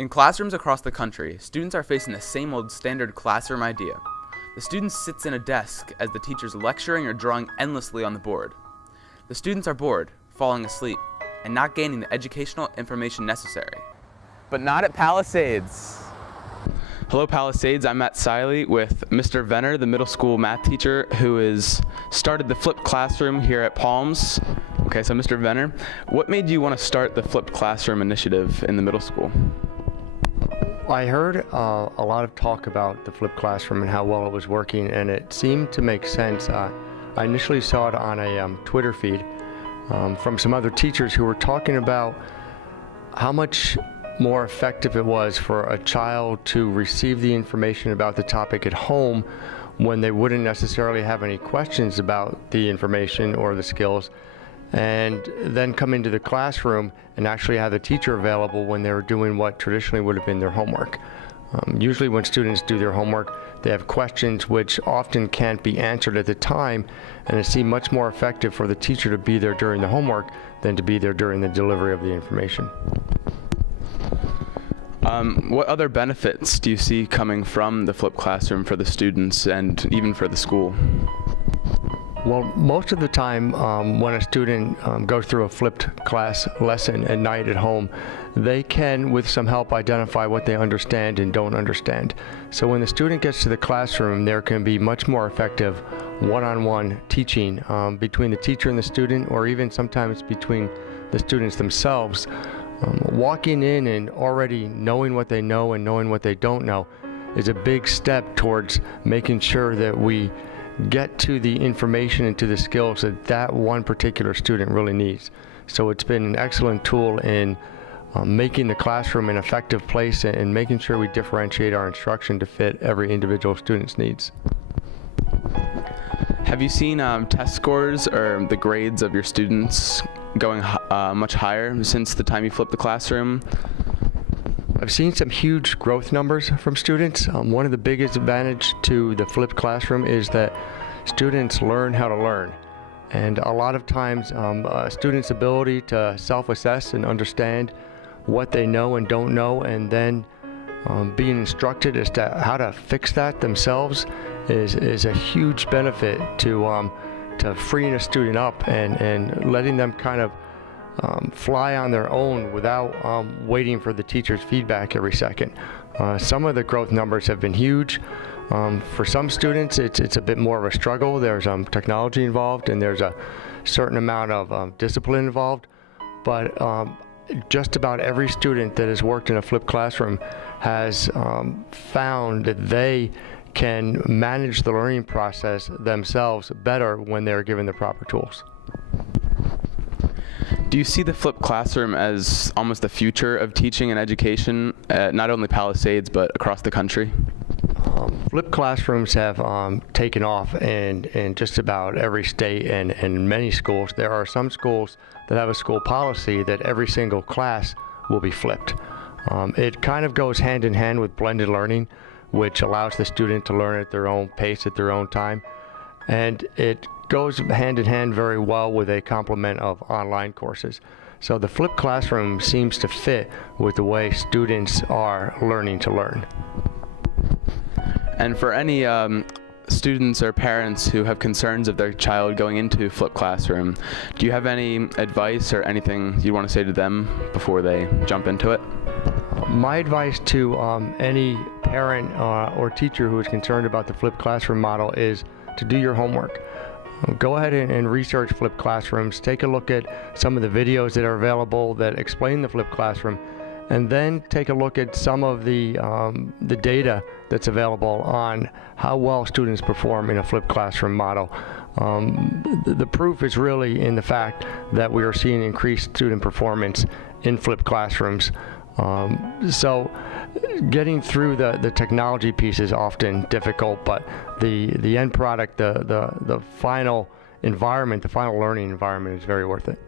In classrooms across the country, students are facing the same old standard classroom idea. The student sits in a desk as the teacher's lecturing or drawing endlessly on the board. The students are bored, falling asleep, and not gaining the educational information necessary. But not at Palisades. Hello Palisades, I'm Matt Siley with Mr. Venner, the middle school math teacher who has started the flipped classroom here at Palms. Okay, so Mr. Venner, what made you want to start the flipped classroom initiative in the middle school? I heard a lot of talk about the flipped classroom and how well it was working, and it seemed to make sense. I initially saw it on a Twitter feed from some other teachers who were talking about how much more effective it was for a child to receive the information about the topic at home when they wouldn't necessarily have any questions about the information or the skills, and then come into the classroom and actually have the teacher available when they were doing what traditionally would have been their homework. Usually when students do their homework, they have questions which often can't be answered at the time, and it seemed much more effective for the teacher to be there during the homework than to be there during the delivery of the information. What other benefits do you see coming from the flipped classroom for the students and even for the school? Well, most of the time when a student goes through a flipped class lesson at night at home, they can, with some help, identify what they understand and don't understand. So when the student gets to the classroom, there can be much more effective one-on-one teaching between the teacher and the student, or even sometimes between the students themselves. Walking in and already knowing what they know and knowing what they don't know is a big step towards making sure that we get to the information and to the skills that that one particular student really needs. So it's been an excellent tool in making the classroom an effective place and making sure we differentiate our instruction to fit every individual student's needs. Have you seen test scores or the grades of your students going much higher since the time you flipped the classroom? I've seen some huge growth numbers from students. One of the biggest advantages to the flipped classroom is that students learn how to learn. And a lot of times, students' ability to self-assess and understand what they know and don't know, and then being instructed as to how to fix that themselves is a huge benefit to freeing a student up and letting them kind of fly on their own without waiting for the teacher's feedback every second. Some of the growth numbers have been huge. For some students, it's a bit more of a struggle. There's technology involved, and there's a certain amount of discipline involved. But just about every student that has worked in a flipped classroom has found that they can manage the learning process themselves better when they're given the proper tools. Do you see the flipped classroom as almost the future of teaching and education at not only Palisades but across the country? Flipped classrooms have taken off in just about every state and in many schools. There are some schools that have a school policy that every single class will be flipped. It kind of goes hand in hand with blended learning, which allows the student to learn at their own pace, at their own time. And it goes hand in hand very well with a complement of online courses. So the flipped classroom seems to fit with the way students are learning to learn. And for any students or parents who have concerns of their child going into flipped classroom, do you have any advice or anything you want to say to them before they jump into it? My advice to any parent or teacher who is concerned about the flipped classroom model is to do your homework. Go ahead and research flipped classrooms. Take a look at some of the videos that are available that explain the flipped classroom, and then take a look at some of the data that's available on how well students perform in a flipped classroom model. The proof is really in the fact that we are seeing increased student performance in flipped classrooms. So getting through the technology piece is often difficult, but the end product, the final environment, the final learning environment is very worth it.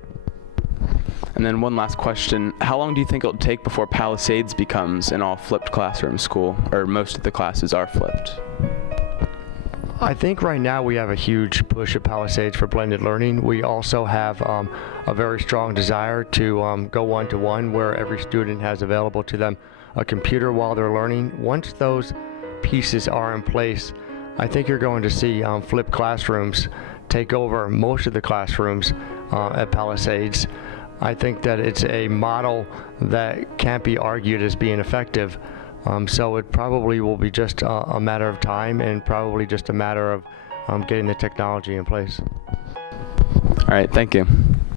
And then one last question. How long do you think it'll take before Palisades becomes an all flipped classroom school, or most of the classes are flipped? I think right now we have a huge push at Palisades for blended learning. We also have a very strong desire to go one-to-one, where every student has available to them a computer while they're learning. Once those pieces are in place, I think you're going to see flipped classrooms take over most of the classrooms at Palisades. I think that it's a model that can't be argued as being effective. So it probably will be just a matter of time, and probably just a matter of getting the technology in place. All right, thank you.